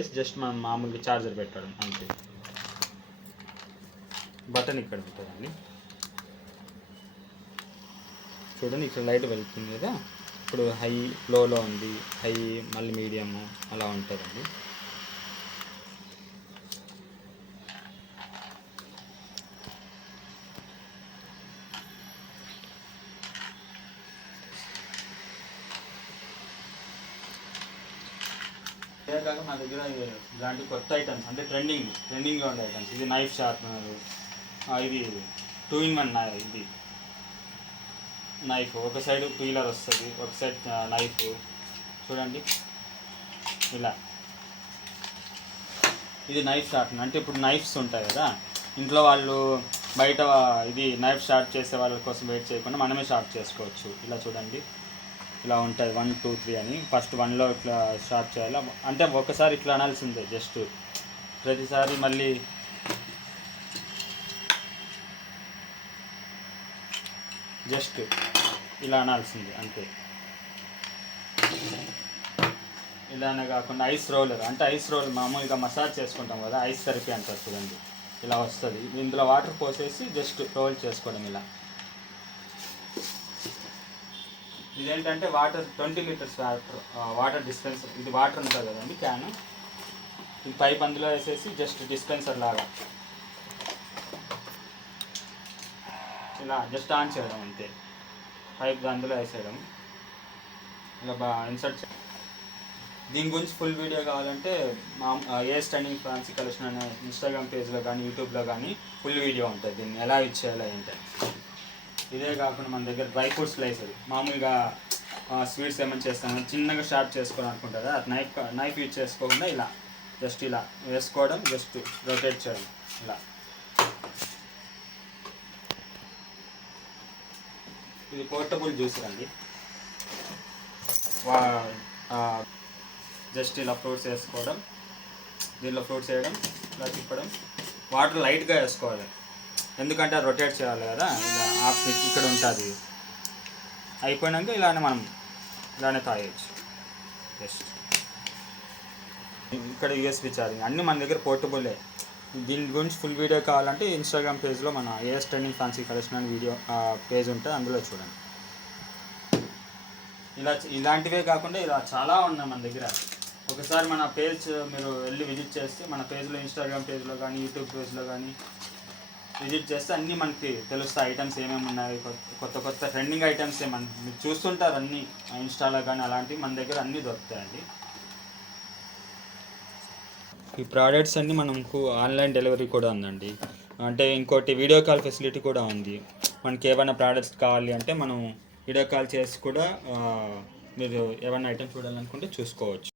పెట్టేసి జస్ట్ మనం మామూలుగా ఛార్జర్ పెట్టడం అంతే. బటన్ ఇక్కడ ఉంటుందండి చూడండి, ఇక్కడ లైట్ వెళ్తుంది కదా. ఇప్పుడు హై లోలో ఉంది, హై మళ్ళీ మీడియము అలా ఉంటుందండి. ఇదే కాక మా దగ్గర ఇలాంటి కొత్త ఐటమ్స్ అంటే ట్రెండింగ్గా ఉండే ఐటమ్స్. ఇది నైఫ్ షార్ప్నర్, ఇది 2-in-1 ఇది నైఫ్. ఒక సైడ్ పీలర్ వస్తుంది, ఒక సైడ్ నైఫ్. చూడండి ఇలా. ఇది నైఫ్ షార్ప్నర్ అంటే ఇప్పుడు నైఫ్స్ ఉంటాయి కదా, ఇంట్లో వాళ్ళు బయట ఇది నైఫ్ షార్ప్ చేసే వాళ్ళ కోసం వెయిట్ చేయకుండా మనమే షార్ప్ చేసుకోవచ్చు. ఇలా చూడండి, ఇలా ఉంటుంది 1 2 3 అని. ఫస్ట్ 1లో ఇట్లా షార్ప్ చేయాలి, అంటే ఒకసారి ఇట్లా అనాల్సిందే, జస్ట్ ప్రతిసారి మళ్ళీ జస్ట్ ఇలా అనాల్సిందే అంతే. ఇలానే కాకుండా ఐస్ రోలర్ అంటే ఐస్ రోలర్ మామూలుగా మసాజ్ చేసుకుంటాం కదా, ఐస్ థెరపీ అంటారు చూడండి. ఇలా వస్తుంది, ఇందులో వాటర్ పోసేసి జస్ట్ రోల్ చేసుకోవడం ఇలా. ఇదేంటంటే వాటర్ 20 లీటర్స్ వాటర్ డిస్పెన్సర్. ఇది వాటర్ ఉంటుంది కదండి క్యాన్, ఈ పైప్ అందులో వేసేసి జస్ట్ డిస్పెన్సర్ లాగా ఇలా జస్ట్ ఆన్ చేయడం అంతే. పైప్ అందులో వేసేయడం ఇలా బాగా ఇన్సర్ట్. దీని గురించి ఫుల్ వీడియో కావాలంటే మా ఏఎస్ ట్రెండింగ్ ఫ్యాన్సీ కలెక్షన్ అనే ఇన్స్టాగ్రామ్ పేజ్లో కానీ యూట్యూబ్లో కానీ ఫుల్ వీడియో ఉంటుంది దీన్ని ఎలా యూజ్ చేయాలి ఏంటి. ఇదే కాకుండా మన దగ్గర డ్రై ఫ్రూట్స్ స్లైసర్, మామూలుగా స్వీట్స్ ఏమైనా చేస్తాం చిన్నగా షార్ప్ చేసుకోవాలనుకుంటారా, అది నైఫ్ యూజ్ చేసుకోకుండా ఇలా జస్ట్ ఇలా వేసుకోవడం, జస్ట్ రొటేట్ చేయడం ఇలా. ఇది పోర్టబుల్ జ్యూసర్ అండి. జస్ట్ ఇలా ఫ్రూట్స్ వేసుకోవడం, దీనిలో ఫ్రూట్స్ వేయడం, ఇలా తిప్పడం. వాటర్ లైట్గా వేసుకోవాలి ఎందుకంటే రొటేట్ చేయాలి కదా. ఇలా ఆఫ్ ఇక్కడ ఉంటుంది, అయిపోయినాక ఇలానే మనం ఇలానే తాగేయచ్చు. జస్ట్ ఇక్కడ యూఎస్బి ఛార్జింగ్ అన్నీ మన దగ్గర పోర్టబులే. దీని గురించి ఫుల్ వీడియో కావాలంటే ఇన్స్టాగ్రామ్ పేజ్లో మన ఏఎస్ ట్రెండింగ్ ఫ్యాన్సీ కలెక్షన్ అని వీడియో పేజ్ ఉంటుంది, అందులో చూడండి. ఇలాంటివే కాకుండా ఇలా చాలా ఉన్నాయి మన దగ్గర. ఒకసారి మన పేజ్ మీరు వెళ్ళి విజిట్ చేస్తే, మన పేజ్లో ఇన్స్టాగ్రామ్ పేజ్లో కానీ యూట్యూబ్ పేజ్లో కానీ విజిట్ చేస్తే అన్నీ మనకి తెలుస్తాయి. ఐటమ్స్ ఏమేమి ఉన్నాయి, కొత్త ట్రెండింగ్ ఐటమ్స్ మీరు చూస్తుంటారు అన్నీ ఇన్స్టాలో కానీ, అలాంటివి మన దగ్గర అన్నీ దొరుకుతాయండి. ఈ ప్రోడక్ట్స్ అన్నీ మనకు ఆన్లైన్ డెలివరీ కూడా ఉందండి. అంటే ఇంకోటి వీడియో కాల్ ఫెసిలిటీ కూడా ఉంది. మనకి ఏమైనా ప్రోడక్ట్స్ కావాలి అంటే మనం వీడియో కాల్ చేసి కూడా మీరు ఏమైనా ఐటమ్ చూడాలనుకుంటే చూసుకోవచ్చు.